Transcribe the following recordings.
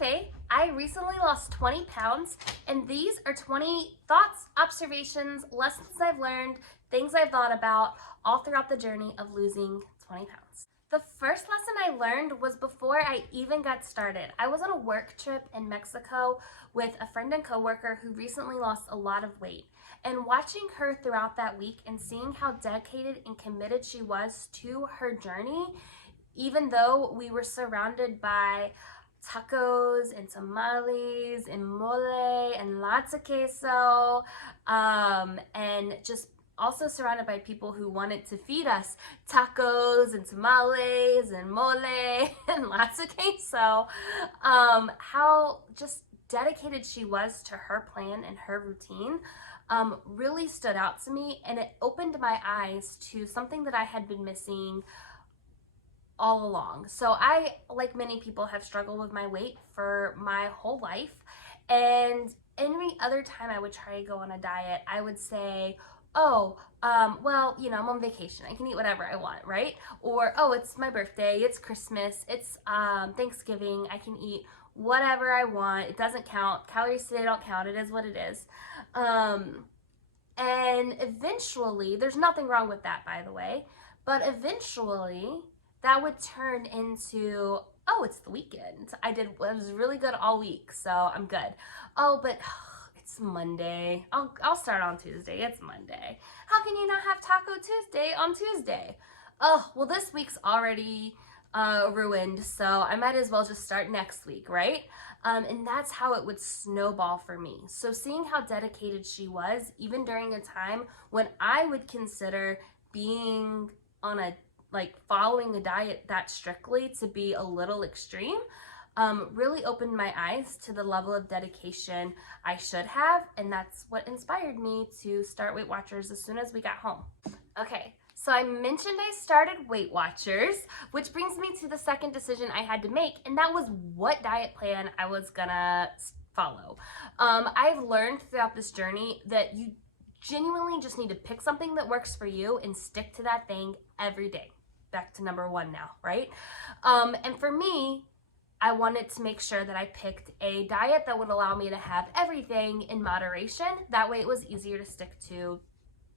Faye. I recently lost 20 pounds, and these are 20 thoughts, observations, lessons I've learned, things I've thought about all throughout the journey of losing 20 pounds. The first lesson I learned was before I even got started. I was on a work trip in Mexico with a friend and coworker who recently lost a lot of weight. And watching her throughout that week and seeing how dedicated and committed she was to her journey, even though we were surrounded by tacos and tamales and mole and lots of queso, and just also surrounded by people who wanted to feed us tacos and tamales and mole and lots of queso, how just dedicated she was to her plan and her routine really stood out to me, and it opened my eyes to something that I had been missing all along. So I, like many people, have struggled with my weight for my whole life, and any other time I would try to go on a diet, I would say, oh, well, you know, I'm on vacation, I can eat whatever I want, right? Or, oh, it's my birthday, it's Christmas, it's Thanksgiving, I can eat whatever I want, it doesn't count, calories today don't count, it is what it is. And eventually, there's nothing wrong with that, by the way, but eventually that would turn into, oh, it's the weekend. I was really good all week, so I'm good. Oh, but it's Monday. I'll start on Tuesday. It's Monday. How can you not have Taco Tuesday on Tuesday? Oh, well, this week's already ruined, so I might as well just start next week, right? And that's how it would snowball for me. So seeing how dedicated she was, even during a time when I would consider being on a following a diet that strictly to be a little extreme, really opened my eyes to the level of dedication I should have, and that's what inspired me to start Weight Watchers as soon as we got home. Okay, so I mentioned I started Weight Watchers, which brings me to the second decision I had to make, and that was what diet plan I was gonna follow. I've learned throughout this journey that you genuinely just need to pick something that works for you and stick to that thing every day. Back to number one now, right? And for me, I wanted to make sure that I picked a diet that would allow me to have everything in moderation. That way it was easier to stick to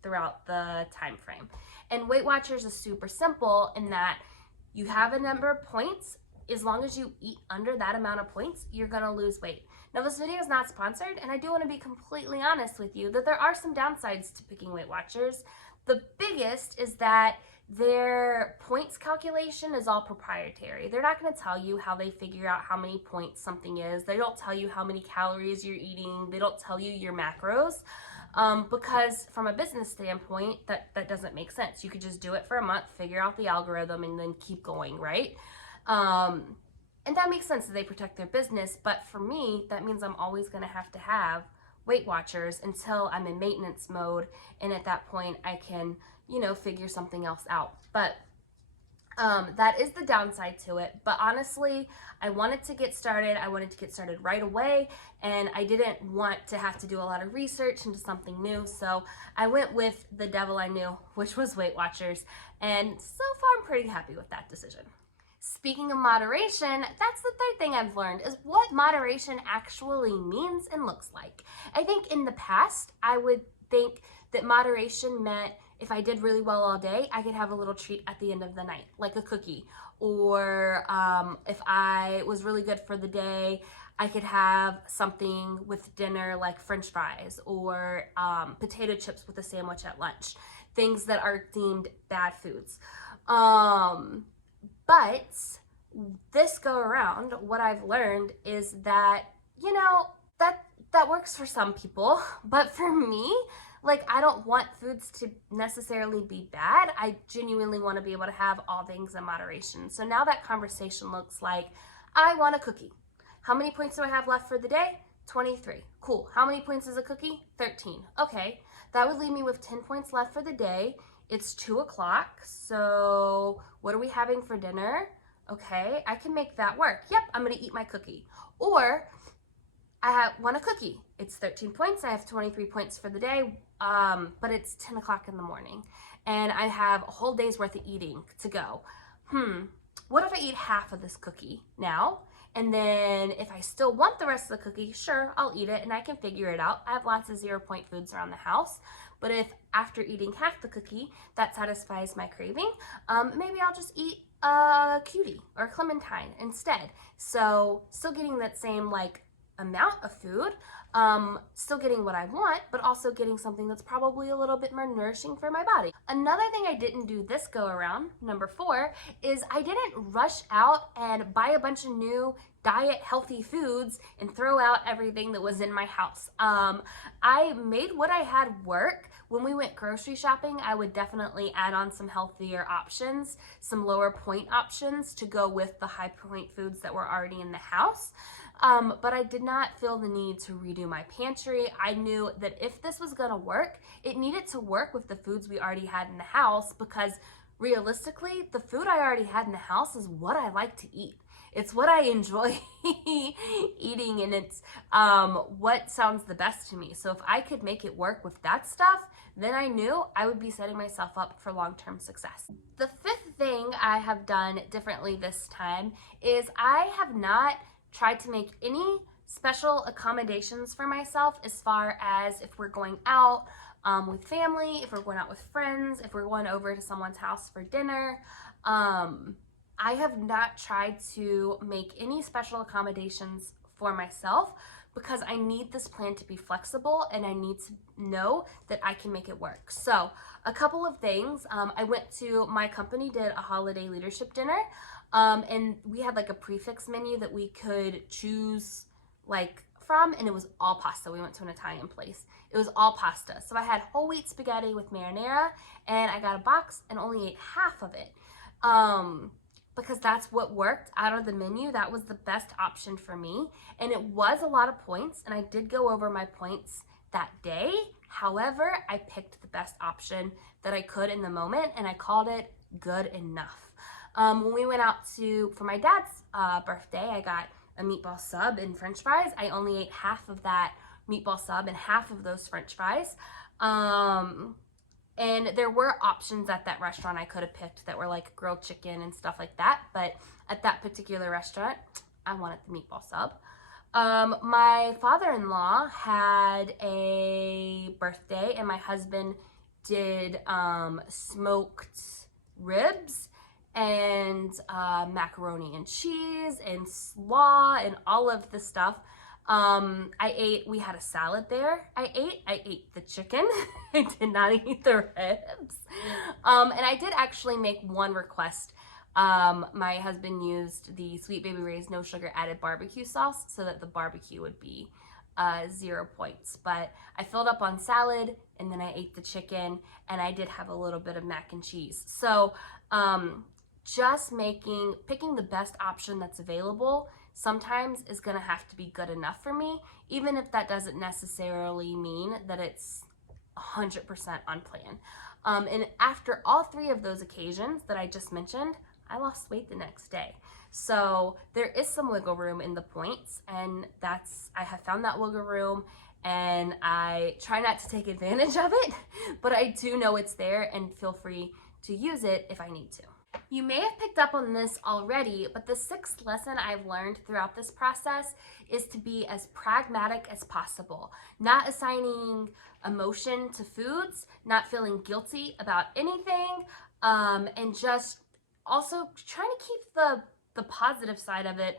throughout the time frame. And Weight Watchers is super simple in that you have a number of points. As long as you eat under that amount of points, you're gonna lose weight. Now, this video is not sponsored, and I do wanna be completely honest with you that there are some downsides to picking Weight Watchers. The biggest is that their points calculation is all proprietary. They're not going to tell you how they figure out how many points something is. They don't tell you how many calories you're eating. They don't tell you your macros, because from a business standpoint, that doesn't make sense. You could just do it for a month, figure out the algorithm, and then keep going, right? And that makes sense that they protect their business, but for me, that means I'm always going to have Weight Watchers until I'm in maintenance mode, and at that point I can, you know, figure something else out. But that is the downside to it. But honestly, I wanted to get started. I wanted to get started right away, and I didn't want to have to do a lot of research into something new. So I went with the devil I knew, which was Weight Watchers. And so far, I'm pretty happy with that decision. Speaking of moderation, that's the third thing I've learned, is what moderation actually means and looks like. I think in the past, I would think that moderation meant if I did really well all day, I could have a little treat at the end of the night, like a cookie. Or if I was really good for the day, I could have something with dinner like French fries or potato chips with a sandwich at lunch. Things that are deemed bad foods. But this go around, what I've learned is that, you know, that works for some people, but for me, like, I don't want foods to necessarily be bad. I genuinely want to be able to have all things in moderation. So now that conversation looks like, I want a cookie. How many points do I have left for the day? 23. Cool. How many points is a cookie? 13. Okay. That would leave me with 10 points left for the day. It's 2 o'clock. So what are we having for dinner? Okay, I can make that work. Yep, I'm going to eat my cookie. Or I want a cookie. It's 13 points. I have 23 points for the day, but it's 10 o'clock in the morning, and I have a whole day's worth of eating to go. What if I eat half of this cookie now, And then if I still want the rest of the cookie, sure, I'll eat it and I can figure it out. I have lots of 0 point foods around the house. But if after eating half the cookie, that satisfies my craving, maybe I'll just eat a cutie or a clementine instead. So still getting that same like amount of food, still getting what I want, but also getting something that's probably a little bit more nourishing for my body. Another thing I didn't do this go around, number 4, is I didn't rush out and buy a bunch of new diet healthy foods and throw out everything that was in my house. I made what I had work. When we went grocery shopping, I would definitely add on some healthier options, some lower point options to go with the high point foods that were already in the house. But I did not feel the need to redo my pantry. I knew that if this was gonna work, it needed to work with the foods we already had in the house, because realistically, the food I already had in the house is what I like to eat. It's what I enjoy eating, and it's what sounds the best to me. So if I could make it work with that stuff, then I knew I would be setting myself up for long-term success. The 5th thing I have done differently this time is I have not tried to make any special accommodations for myself as far as if we're going out with family, if we're going out with friends, if we're going over to someone's house for dinner. I have not tried to make any special accommodations for myself because I need this plan to be flexible and I need to know that I can make it work. So a couple of things. I went to, my company did a holiday leadership dinner, and we had like a prefix menu that we could choose like from, and it was all pasta. We went to an Italian place. It was all pasta. So I had whole wheat spaghetti with marinara, and I got a box and only ate half of it. Because that's what worked out of the menu. That was the best option for me. And it was a lot of points, and I did go over my points that day. However, I picked the best option that I could in the moment, and I called it good enough. When we went out for my dad's birthday, I got a meatball sub and french fries. I only ate half of that meatball sub and half of those french fries. And there were options at that restaurant I could have picked that were like grilled chicken and stuff like that. But at that particular restaurant, I wanted the meatball sub. My father-in-law had a birthday, and my husband did smoked ribs and macaroni and cheese and slaw and all of the stuff. We had a salad there. I ate the chicken. I did not eat the ribs. And I did actually make one request. My husband used the Sweet Baby Ray's no sugar added barbecue sauce so that the barbecue would be 0 points. But I filled up on salad, and then I ate the chicken, and I did have a little bit of mac and cheese. So just picking the best option that's available sometimes is going to have to be good enough for me, even if that doesn't necessarily mean that it's 100% on plan. And after all 3 of those occasions that I just mentioned, I lost weight the next day. So there is some wiggle room in the points, and I have found that wiggle room, and I try not to take advantage of it, but I do know it's there and feel free to use it if I need to. You may have picked up on this already, but the 6th lesson I've learned throughout this process is to be as pragmatic as possible, not assigning emotion to foods, not feeling guilty about anything, and just also trying to keep the positive side of it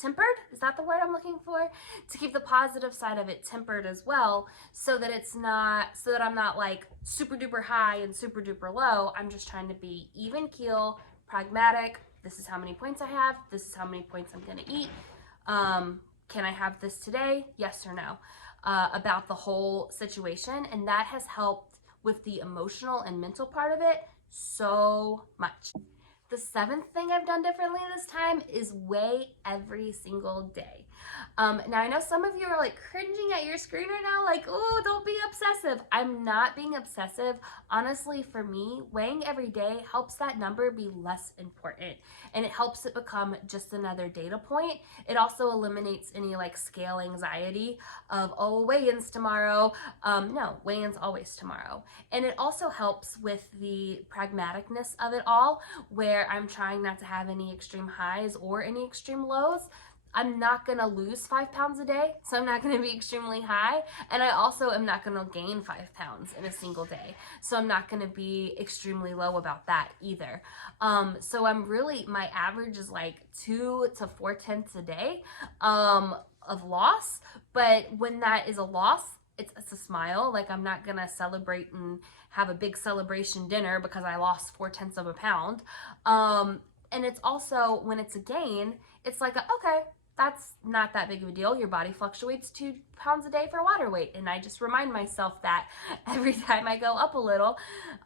tempered. Is that the word I'm looking for? To keep the positive side of it tempered as well, so that I'm not like super duper high and super duper low. I'm just trying to be even keel, pragmatic. This is how many points I have. This is how many points I'm gonna eat. Can I have this today? Yes or no? About the whole situation, and that has helped with the emotional and mental part of it so much. The 7th thing I've done differently this time is weigh every single day. Now I know some of you are like cringing at your screen right now, like, oh, don't be obsessive. I'm not being obsessive. Honestly, for me, weighing every day helps that number be less important, and it helps it become just another data point. It also eliminates any like scale anxiety of, oh, weigh-ins tomorrow. No, weigh-ins always tomorrow. And it also helps with the pragmaticness of it all, where where I'm trying not to have any extreme highs or any extreme lows. I'm not gonna lose 5 pounds a day, so I'm not gonna be extremely high. And I also am not gonna gain 5 pounds in a single day, so I'm not gonna be extremely low about that either. So I'm really, my average is like 2 to 4 tenths a day of loss. But when that is a loss, it's a smile. Like, I'm not gonna celebrate and have a big celebration dinner because I lost 4 tenths of a pound. And it's also, when it's a gain, it's like, okay, that's not that big of a deal. Your body fluctuates 2 pounds a day for water weight. And I just remind myself that every time I go up a little.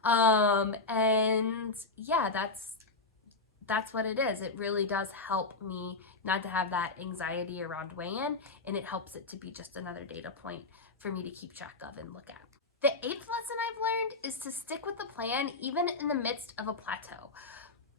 And yeah, that's what it is. It really does help me not to have that anxiety around weigh-in, and it helps it to be just another data point for me to keep track of and look at. The 8th lesson I've learned is to stick with the plan even in the midst of a plateau.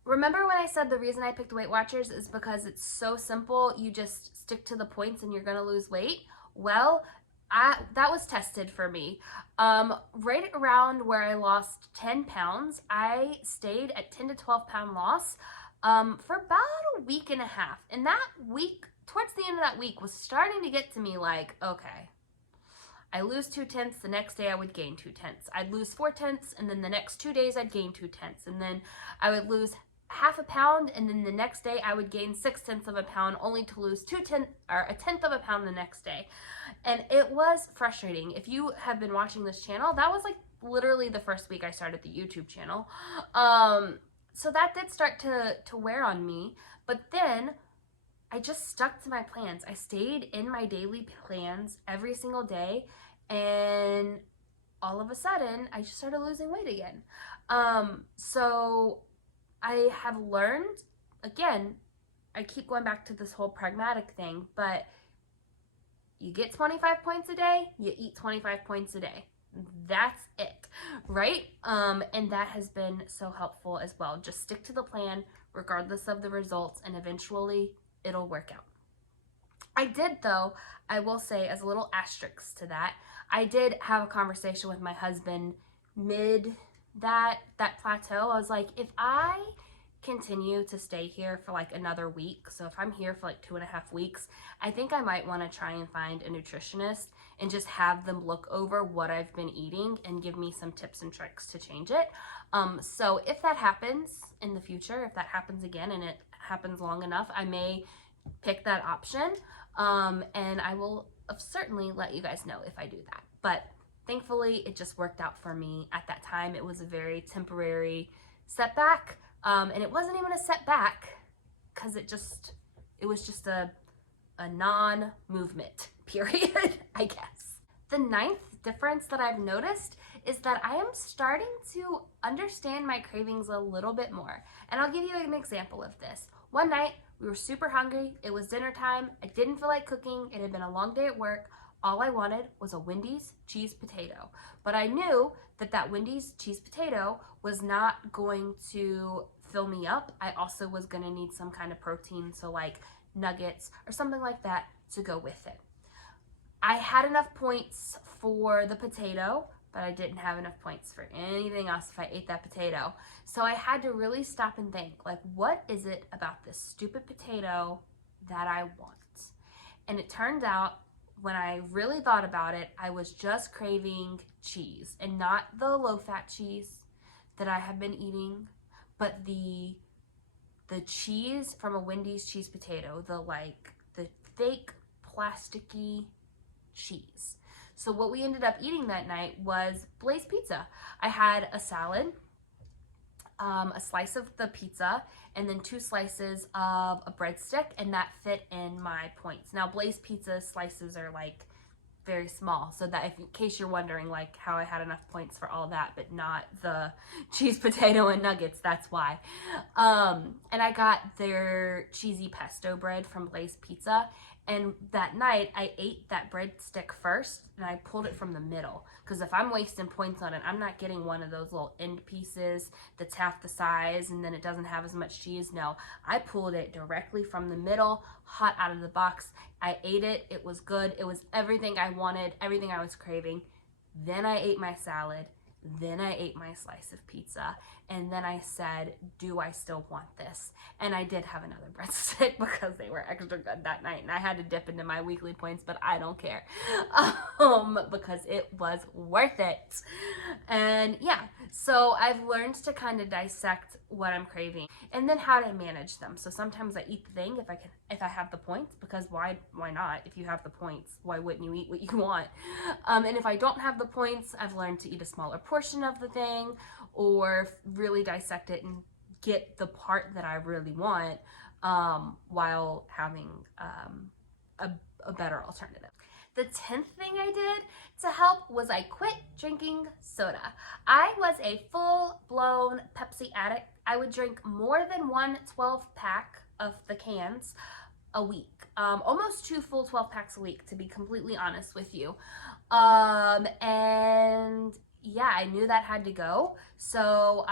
Remember when I said the reason I picked Weight Watchers is because it's so simple, you just stick to the points and you're gonna lose weight? Well, that was tested for me. Right around where I lost 10 pounds, I stayed at 10 to 12 pound loss for about a week and a half. And that week, towards the end of that week, was starting to get to me like, okay, I lose 2 tenths, the next day I would gain 2 tenths. I'd lose 4 tenths, and then the next 2 days I'd gain 2 tenths. And then I would lose half a pound, and then the next day I would gain 6 tenths of a pound, only to lose a tenth of a pound the next day. And it was frustrating. If you have been watching this channel, that was like literally the first week I started the YouTube channel. So that did start to wear on me, but then I just stuck to my plans. I stayed in my daily plans every single day, and all of a sudden I just started losing weight again. So I have learned, again, I keep going back to this whole pragmatic thing, but you get 25 points a day, you eat 25 points a day. That's it, right? And that has been so helpful as well. Just stick to the plan regardless of the results, and eventually it'll work out. I did, though, I will say, as a little asterisk to that, I did have a conversation with my husband mid that plateau. I was like, if I continue to stay here for like another week, so if I'm here for like 2.5 weeks, I think I might want to try and find a nutritionist and just have them look over what I've been eating and give me some tips and tricks to change it. So if that happens in the future, if that happens again and it happens long enough, I may pick that option, and I will certainly let you guys know if I do that. But thankfully, it just worked out for me at that time. It was a very temporary setback, and it wasn't even a setback because it was just a non-movement period, I guess. The 9th difference that I've noticed is that I am starting to understand my cravings a little bit more. And I'll give you an example of this. One night, we were super hungry. It was dinner time. I didn't feel like cooking. It had been a long day at work. All I wanted was a Wendy's cheese potato. But I knew that Wendy's cheese potato was not going to fill me up. I also was going to need some kind of protein, so like nuggets or something like that to go with it. I had enough points for the potato, but I didn't have enough points for anything else if I ate that potato. So I had to really stop and think, like, what is it about this stupid potato that I want? And it turned out, when I really thought about it, I was just craving cheese, and not the low-fat cheese that I have been eating, but the cheese from a Wendy's cheese potato, the fake plasticky cheese. So what we ended up eating that night was Blaze Pizza. I had a salad, a slice of the pizza, and then 2 slices of a breadstick, and that fit in my points. Now, Blaze Pizza slices are like very small, so that in case you're wondering like how I had enough points for all that but not the cheese potato and nuggets, that's why. And I got their cheesy pesto bread from Blaze Pizza, and that night I ate that breadstick first, and I pulled it from the middle, because if I'm wasting points on it, I'm not getting one of those little end pieces that's half the size and then it doesn't have as much cheese. No, I pulled it directly from the middle, hot out of the box. I ate it. It was good. It was everything I wanted, everything I was craving. Then I ate my salad. Then I ate my slice of pizza, and then I said, do I still want this? And I did have another breadstick because they were extra good that night, and I had to dip into my weekly points, but I don't care because it was worth it. And yeah, so I've learned to kind of dissect what I'm craving and then how to manage them. So sometimes I eat the thing if I have the points, because why not? If you have the points, why wouldn't you eat what you want? And if I don't have the points, I've learned to eat a smaller portion of the thing, or really dissect it and get the part that I really want, while having a better alternative. The 10th thing I did to help was I quit drinking soda. I was a full-blown Pepsi addict. I would drink more than one 12-pack of the cans a week. Almost 2 full 12 packs a week, to be completely honest with you. And yeah, I knew that had to go. So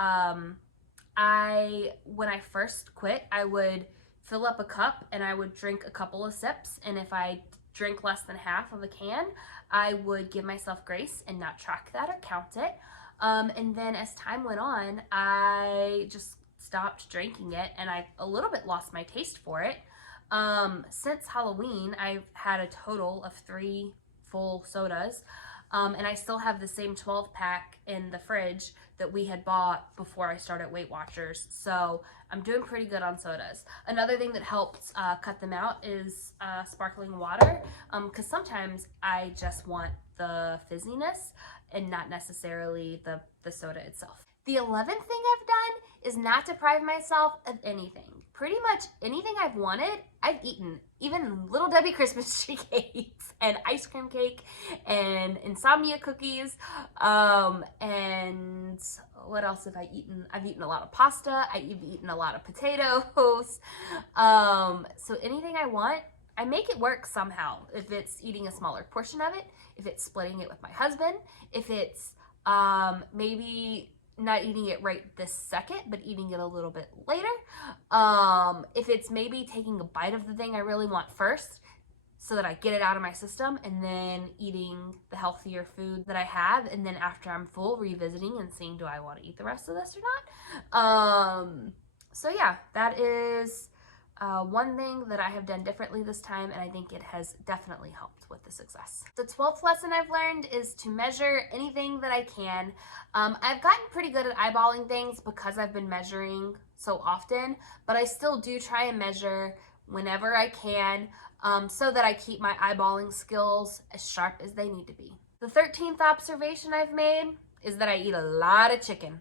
when I first quit, I would fill up a cup and I would drink a couple of sips. And if I drink less than half of a can, I would give myself grace and not track that or count it. And then as time went on, I just stopped drinking it, and I a little bit lost my taste for it. Since Halloween, I've had a total of 3 full sodas, and I still have the same 12-pack in the fridge that we had bought before I started Weight Watchers. So I'm doing pretty good on sodas. Another thing that helps cut them out is sparkling water, because sometimes I just want the fizziness and not necessarily the soda itself. The 11th thing I've done is not deprive myself of anything. Pretty much anything I've wanted, I've eaten. Even Little Debbie Christmas tree cakes and ice cream cake and insomnia cookies. And what else have I eaten? I've eaten a lot of pasta. I've eaten a lot of potatoes. So anything I want, I make it work somehow. If it's eating a smaller portion of it, if it's splitting it with my husband, if it's maybe not eating it right this second, but eating it a little bit later. If it's maybe taking a bite of the thing I really want first so that I get it out of my system, and then eating the healthier food that I have, and then after I'm full, revisiting and seeing, do I want to eat the rest of this or not? So yeah, that is one thing that I have done differently this time, and I think it has definitely helped with the success. The 12th lesson I've learned is to measure anything that I can. I've gotten pretty good at eyeballing things because I've been measuring so often, but I still do try and measure whenever I can, so that I keep my eyeballing skills as sharp as they need to be. The 13th observation I've made is that I eat a lot of chicken.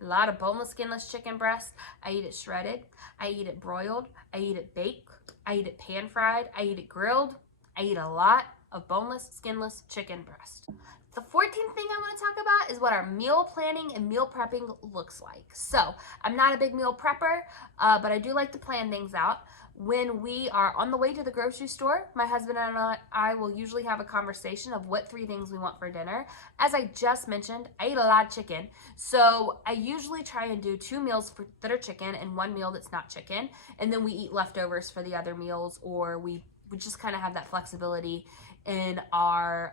A lot of boneless, skinless chicken breast. I eat it shredded. I eat it broiled. I eat it baked. I eat it pan fried. I eat it grilled. I eat a lot of boneless, skinless chicken breast. The 14th thing I want to talk about is what our meal planning and meal prepping looks like. So I'm not a big meal prepper, but I do like to plan things out. When we are on the way to the grocery store, my husband and I will usually have a conversation of what 3 things we want for dinner. As I just mentioned, I eat a lot of chicken. So I usually try and do 2 meals that are chicken and 1 meal that's not chicken. And then we eat leftovers for the other meals, or we just kind of have that flexibility in our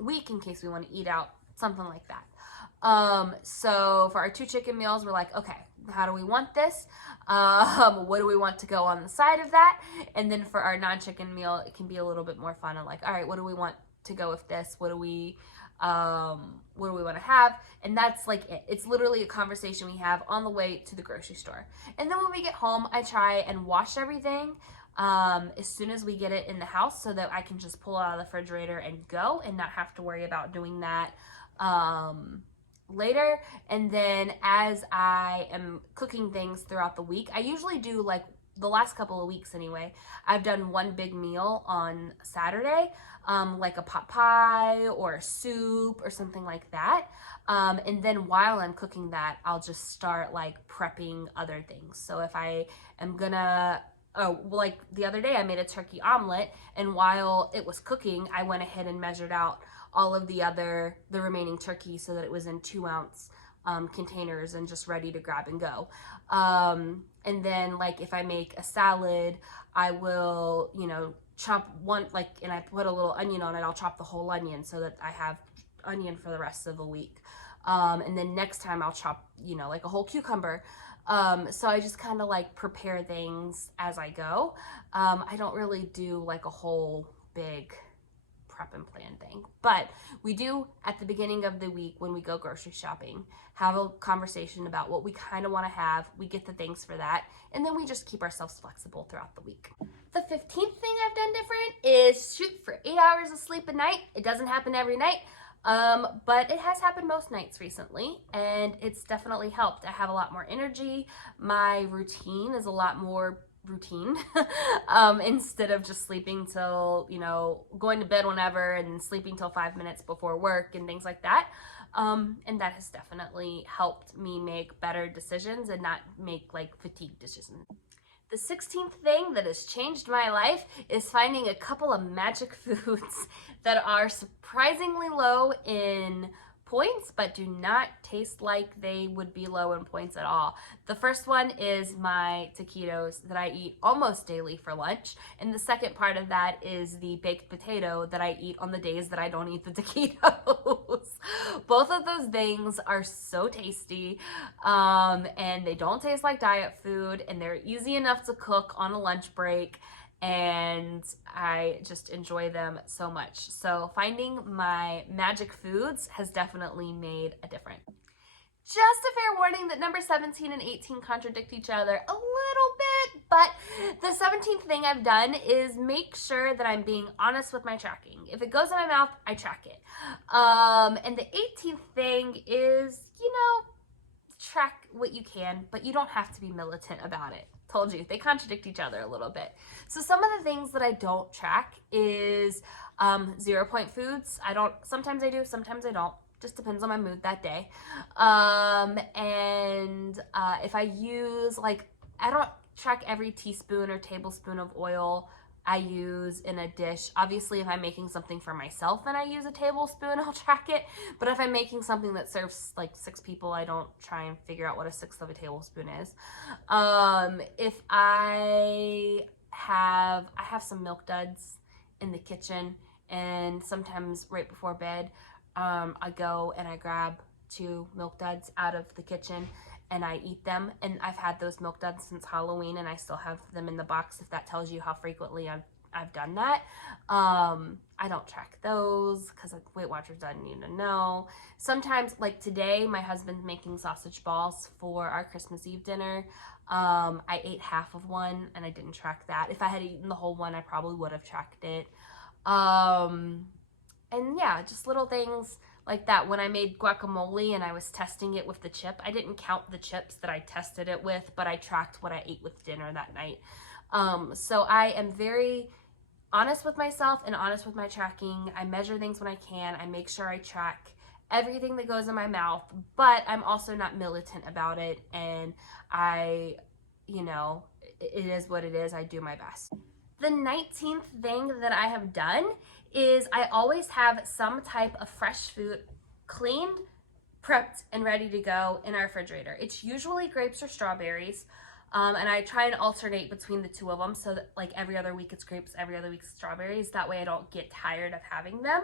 week in case we want to eat out, something like that. So for our 2 chicken meals, we're like, okay, how do we want this? What do we want to go on the side of that? And then for our non-chicken meal, it can be a little bit more fun and like, all right, what do we want to go with this? What do we want to have? And that's like it. It's literally a conversation we have on the way to the grocery store. And then when we get home, I try and wash everything as soon as we get it in the house, so that I can just pull it out of the refrigerator and go and not have to worry about doing that later. And then as I am cooking things throughout the week, I usually do, like the last couple of weeks anyway, I've done one big meal on Saturday, like a pot pie or a soup or something like that. And then while I'm cooking that, I'll just start like prepping other things. So if I am gonna, like the other day I made a turkey omelet, and while it was cooking, I went ahead and measured out all of the remaining turkey so that it was in 2-ounce containers and just ready to grab and go. And then like if I make a salad, I will, chop one, and I put a little onion on it, I'll chop the whole onion so that I have onion for the rest of the week. And then next time I'll chop, like a whole cucumber. So I just kind of like prepare things as I go. I don't really do like a whole big prep and plan thing, but we do at the beginning of the week when we go grocery shopping have a conversation about what we kind of want to have. We get the things for that, and then we just keep ourselves flexible throughout the week. The 15th thing I've done different is shoot for 8 hours of sleep a night. It doesn't happen every night, but it has happened most nights recently, and it's definitely helped. I have a lot more energy. My routine is a lot more routine instead of just sleeping till, going to bed whenever and sleeping till 5 minutes before work and things like that. And that has definitely helped me make better decisions and not make like fatigue decisions. The 16th thing that has changed my life is finding a couple of magic foods that are surprisingly low in points, but do not taste like they would be low in points at all. The first one is my taquitos that I eat almost daily for lunch. And the second part of that is the baked potato that I eat on the days that I don't eat the taquitos. Both of those things are so tasty, and they don't taste like diet food, and they're easy enough to cook on a lunch break, and I just enjoy them so much. So finding my magic foods has definitely made a difference. Just a fair warning that number 17 and 18 contradict each other a little bit, but the 17th thing I've done is make sure that I'm being honest with my tracking. If it goes in my mouth, I track it. And the 18th thing is, track what you can, but you don't have to be militant about it. Told you, they contradict each other a little bit. So some of the things that I don't track is 0 point foods. Sometimes I do, sometimes I don't. Just depends on my mood that day. If I use, I don't track every teaspoon or tablespoon of oil I use in a dish. Obviously, if I'm making something for myself and I use a tablespoon, I'll track it. But if I'm making something that serves like 6 people, I don't try and figure out what a sixth of a tablespoon is. If I have some Milk Duds in the kitchen, and sometimes right before bed, I go and I grab 2 Milk Duds out of the kitchen and I eat them. And I've had those Milk Duds since Halloween, and I still have them in the box, if that tells you how frequently I've done that. I don't track those because Weight Watchers doesn't need to know. Sometimes, like today, my husband's making sausage balls for our Christmas Eve dinner. I ate half of one and I didn't track that. If I had eaten the whole one, I probably would have tracked it. And yeah, just little things like that. When I made guacamole and I was testing it with the chip, I didn't count the chips that I tested it with, but I tracked what I ate with dinner that night. So I am very honest with myself and honest with my tracking. I measure things when I can. I make sure I track everything that goes in my mouth, but I'm also not militant about it. And it is what it is. I do my best. The 19th thing that I have done is I always have some type of fresh food cleaned, prepped, and ready to go in our refrigerator. It's usually grapes or strawberries, and I try and alternate between the 2 of them, so that like every other week it's grapes, every other week it's strawberries. That way I don't get tired of having them.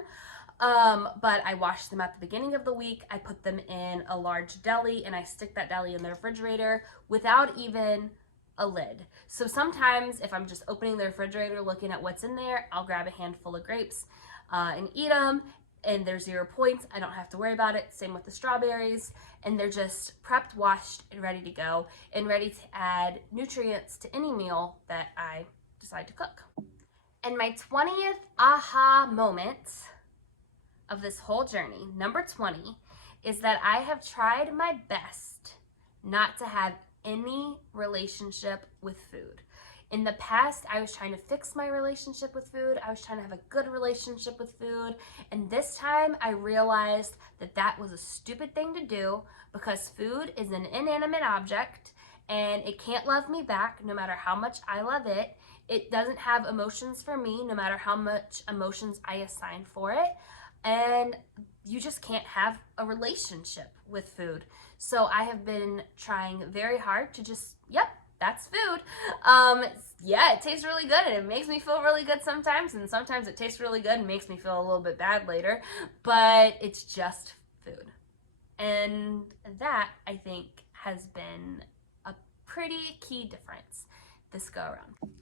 But I wash them at the beginning of the week. I put them in a large deli, and I stick that deli in the refrigerator without even a lid. So sometimes if I'm just opening the refrigerator looking at what's in there, I'll grab a handful of grapes and eat them, and they're 0 points. I don't have to worry about it. Same with the strawberries, and they're just prepped, washed, and ready to go, and ready to add nutrients to any meal that I decide to cook. And my 20th aha moment of this whole journey, number 20, is that I have tried my best not to have any relationship with food. In the past, I was trying to fix my relationship with food. I was trying to have a good relationship with food. And this time I realized that that was a stupid thing to do, because food is an inanimate object and it can't love me back no matter how much I love it. It doesn't have emotions for me no matter how much emotions I assign for it. And you just can't have a relationship with food. So I have been trying very hard to just, yep, that's food. Yeah, it tastes really good and it makes me feel really good sometimes, and sometimes it tastes really good and makes me feel a little bit bad later, but it's just food. And that, I think, has been a pretty key difference this go around.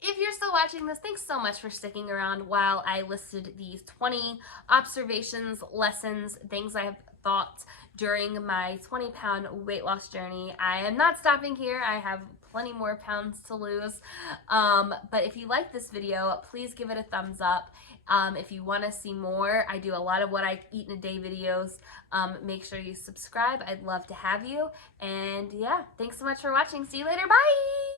If you're still watching this, thanks so much for sticking around while I listed these 20 observations, lessons, things I've thought during my 20-pound weight loss journey. I am not stopping here. I have plenty more pounds to lose. But if you like this video, please give it a thumbs up. If you want to see more, I do a lot of what I eat in a day videos. Make sure you subscribe. I'd love to have you. And yeah, thanks so much for watching. See you later. Bye!